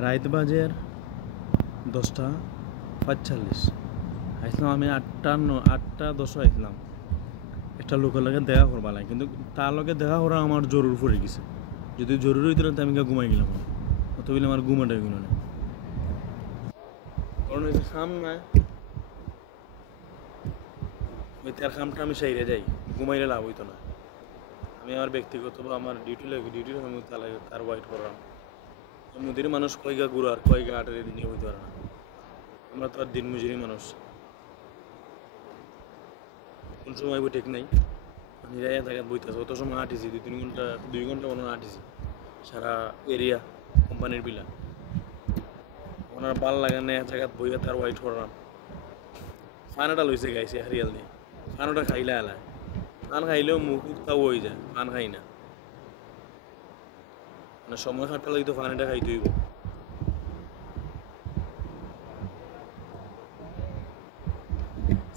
রাত বাজের 10:45 আইসলাম আমি 8:10 আইসলাম একটা লোকের লগে দেখা করবা লাগে, কিন্তু তার লগে দেখা করা আমার জরুর পড়ে গেছে। যদি জরুরি হইতো না আমি ঘুমাই গেলাম, অত বলে আমার ঘুমাটা গেল না। কারণ ওই যে খাম না, ওই তার খামটা আমি সাইরে যাই, ঘুমাইলে লাভ হইতো না। আমি আমার ব্যক্তিগত বা আমার ডিউটির আমি তার ওয়াইট করলাম। মুদির মানুষ কয়গা ঘুরার কয়গা আটের নিয়ে হইতে পারে না। আমরা তো আর দিন মজুরি মানুষ, কোন সময় বই ঠিক নাই। নিরাইয়া জায়গায় বইতেছে, অত সময় আটিছি 2-3 ঘন্টা মনে আটিছি সারা এরিয়া কোম্পানির বিলা। ওনার ভাল লাগে না, এক জায়গায় বইয়া তার ওয়াইট করলাম। ফানাটা লইছে গাইছে হারিয়াল দিয়ে, ফানোটা খাইলে আলায়। পান খাইলেও মুখ তাও হয়ে যায়, পান খাই না। মানে সময় খাটতে লাগি তো পানিটা খাইতে হইব।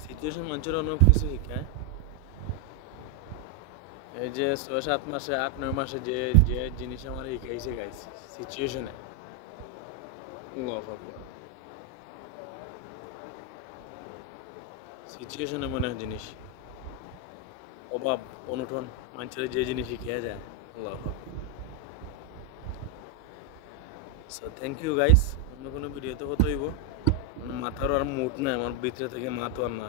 সিচুয়েশন মানুষের অনেক কিছু শিখায়। এই যে 6-7 মাসে 8-9 মাসে যে যে জিনিস আমার শিখাইছে গাইছে সিচুয়েশনে, সিচুয়েশনে মনে হয় জিনিস অভাব অনুঠন মানুষের যে জিনিস শিখিয়া যায়। আল্লাহ, সো থ্যাংক ইউ গাইস। অন্য কোনো ভিডিওতে কত হইব, মাথার আর মুড নাই আমার ভিতরে থেকে, মাথা আর না।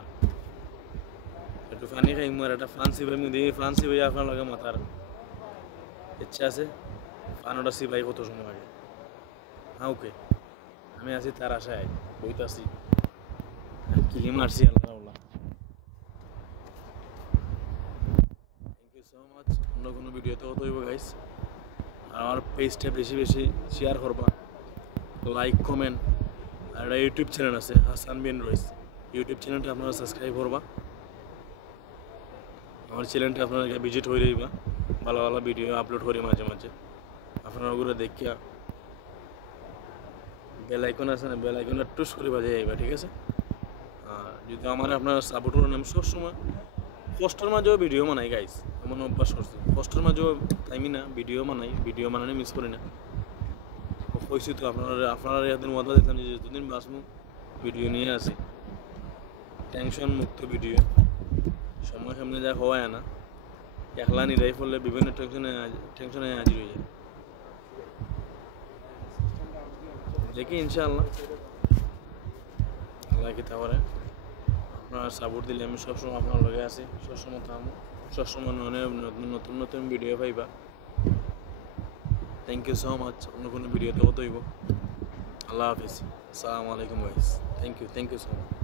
একটু পানি খাই, আর একটা ফান্সি ভাই দেখি, ফান্সি ভাই আপনার লগে মাথার ইচ্ছা আছে। পানোটা সিপাই কত সময় আগে। হ্যাঁ ওকে, আমি আছি তার আশায়, বইতে আছি, কিলি মারছি আল্লাহ আল্লাহ। Thank you so much. অন্য কোনো ভিডিওতে কত হইব গাইস। আর আমার পেজটা বেশি বেশি শেয়ার করবা, লাইক কমেন্ট। আর একটা ইউটিউব চ্যানেল আছে হাসান বিন রয়েস, ইউটিউব চ্যানেলটা আপনারা সাবস্ক্রাইব করবা। আমার চ্যানেলটা আপনারা ভিজিট হয়ে যাইবা, ভালো ভালো ভিডিও আপলোড করি মাঝে মাঝে। আপনারা ওগুলো দেখিয়া বেল আইকন আছে না, বেল আইকনটা টুস করে বাজে যাইবা, ঠিক আছে। আর যদি আমার আপনারা সাপোর্ট করেন, আমি সবসময় কষ্টের মাঝেও ভিডিও বানাই গাইস, এমন অভ্যাস করছি। কষ্টের মাঝেও টাইমই না ভিডিও বানাই, ভিডিও বানানো মিস করি না। কইছি তো আপনারা এতদিন মজা দেখলাম যে যতদিন বাঁচবো ভিডিও নিয়ে আসি, টেনশন মুক্ত ভিডিও। সময় সামনে যা হওয়ায় না, একলা নিরাই ফলে বিভিন্ন টেনশনে হাজির হয়ে যায়। দেখি ইনশাআল্লাহ আল্লাহ কি তা করে। আপনারা সাপোর্ট দিলে আমি সবসময় আপনার লগে আছি, সবসময় থামো, সবসময় নতুন নতুন ভিডিও পাইবা। Thank you so much. অন্য কোনো ভিডিওতে কত হইব। আল্লাহ হাফিজ, আসসালামু আলাইকুম guys. Thank you so much.